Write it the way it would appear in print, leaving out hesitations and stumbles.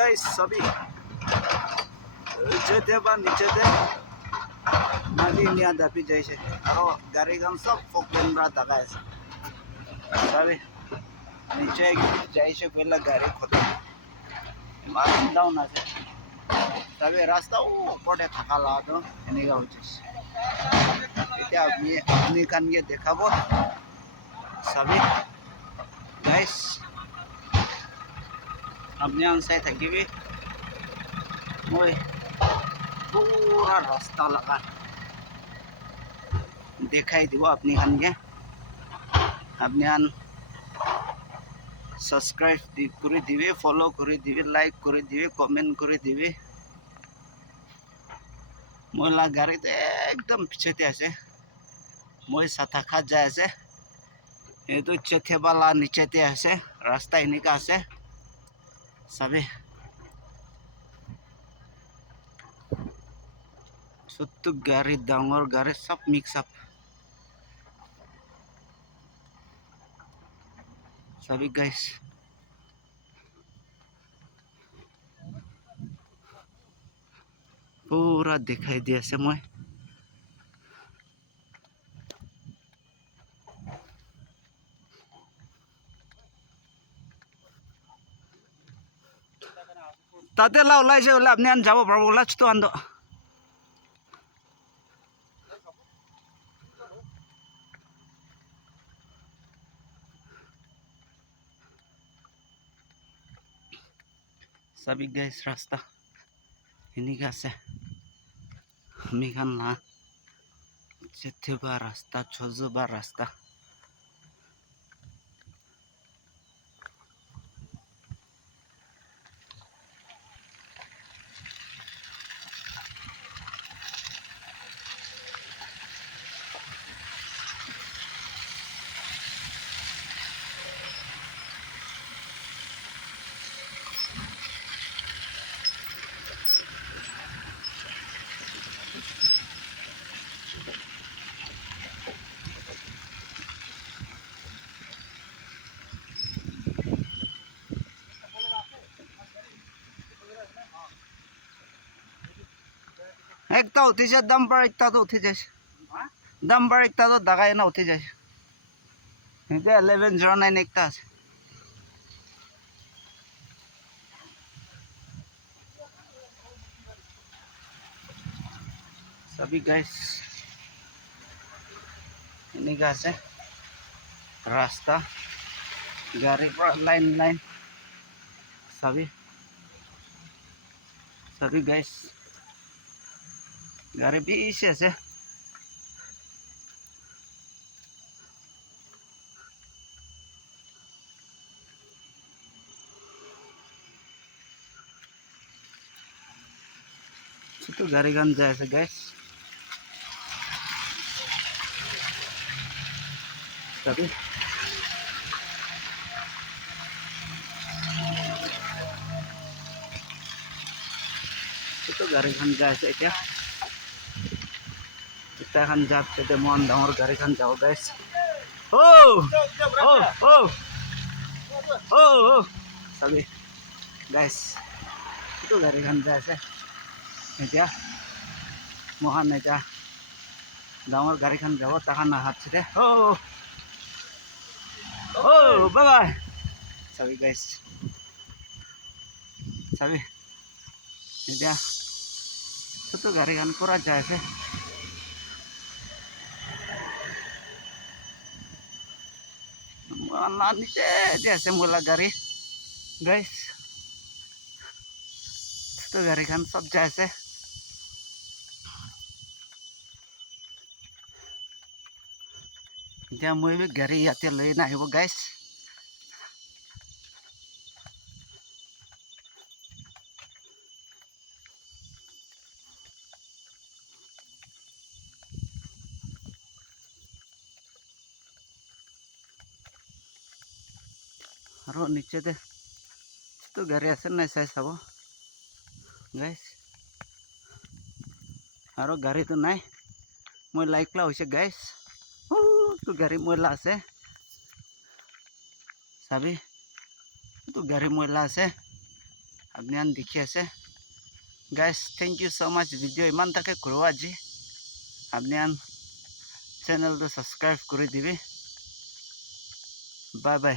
guys সবই যেতে বা নিচেতে মাটি নিয়া দাপি যাইছে আৰু গাড়ী গান সব ফকলেনরা দাগাই আছে সবই নিচে যাইছে পেলা গাড়ী খতম ইমান ডাউন আছে সবই রাস্তা ওপৰতে থাকা লাগাটো এনেকুৱা হৈছে এতিয়া আপনি কানকে দেখাব সবই গাইস আপনি চাই থাকিবি মই পুরা রাস্তা লাগা দেখাই দিব আপনি খানকে আপনি আন সাবস্ক্রাইব করে দিবে ফলো করে দিবে লাইক করে দিবে কমেন্ট করে দিবে ময়লা গাড়িতে একদম পিছতে আছে মই সাথা খা যায় আছে এইটো চেথেবালা নিচেতে আছে রাস্তা এনেকা আছে সবে ছোট্ট গাড়ি ডাঙর গাড়ি সব মিক্স আপ সবই গাইস পুরা দেখাই দি আছে মই তাতে লা ওলাইছে ওলা আপনি আন যাব পারবো ওলাচ তো আন सभी गैस रास्ता इन्हीं का से मिखान बार रास्ता छोजो बार रास्ता একটা উঠি যায় ডাম্পার একটা তো উঠি যায় ডাম্পার একটা তো দাগাই না উঠি যায় এটা 1109 একটা আছে सभी गाइस इन्हीं का से रास्ता गाड़ी पर लाइन लाइन सभी गाइस गाड़ी भी इसे से तो गाड़ी गान जाए से गाइस सभी तो गाड़ी खान जाए से क्या इतना खान जाप से मन डाउर गाड़ी खान जाओ गाइस ओ ओ ओ ओ ओ सभी गाइस तो गाड़ी खान जाए से क्या महान এটা ডাঙৰ গাড়ীখন যাব তাহা নাহাতছে ও ও বাই বাই সবই গাইস সবই এটা ছোট গাড়ীখন করা যায় আছে না নিচে আছে মোলা গাড়ী গাইস ছোট গাড়ীখন সব যায় আছে এতিয়া মই গাড়ী ইয়াতে লৈ নাহিব গাইছ আৰু নিচেতে তো গাড়ী আছে নাই চাই চাব গাইছ আৰু গাড়ীটো নাই মই লাইকলা হৈছে গাইছ তো গাড়ী ময়লা আছে চাবি তো গাড়ী ময়লা আছে আপুনি আন দেখি আছে গাইজ থেংক ইউ ছ' মাছ ভিডিঅ' ইমান তাকে কৰোঁ আজি আপুনি আন চেনেলটো ছাবস্ক্ৰাইব কৰি দিবি বাই বাই